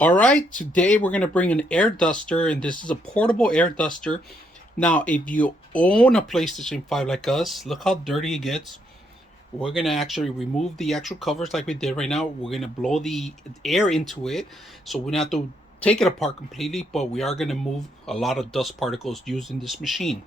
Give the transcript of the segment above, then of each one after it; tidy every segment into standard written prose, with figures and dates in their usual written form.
All right, today we're going to bring an air duster, and this is a portable air duster. Now, if you own a PlayStation 5 like us, look how dirty it gets. We're going to actually remove the actual covers like we did right now. We're going to blow the air into it, so we don't have to take it apart completely, but we are going to move a lot of dust particles using this machine.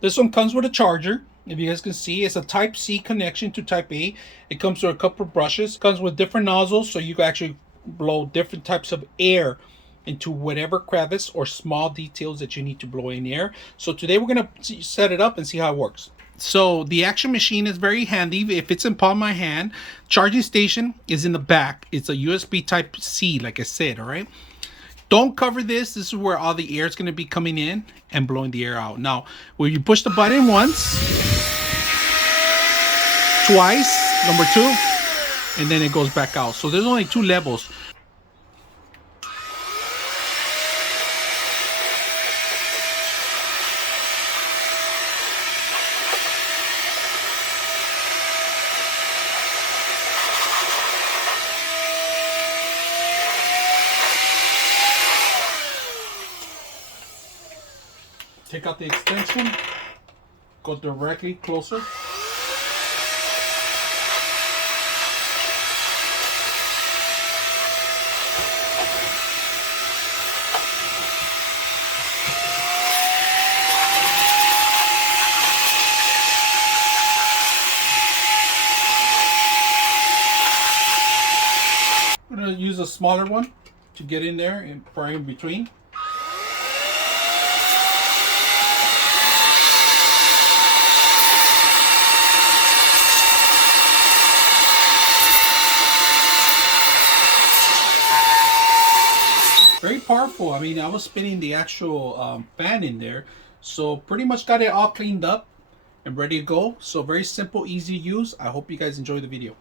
This one comes with a charger. If you guys can see, it's a Type C connection to Type A. It comes with a couple of brushes. It comes with different nozzles, so you can actually blow different types of air into whatever crevice or small details that you need to blow in air. So today we're going to set it up and see how it works. So the action machine is very handy. It fits in palm of my hand. Charging station is in the back. It's a USB Type C, like I said, all right? Don't cover this. This is where all the air is going to be coming in and blowing the air out. Now, when you push the button once, twice, number two, and then it goes back out. So there's only two levels. Take out the extension, go directly closer. I'm going to use a smaller one to get in there and for in between. Very powerful. I mean, I was spinning the actual fan in there, so pretty much got it all cleaned up and ready to go. So very simple, easy to use. I hope you guys enjoy the video.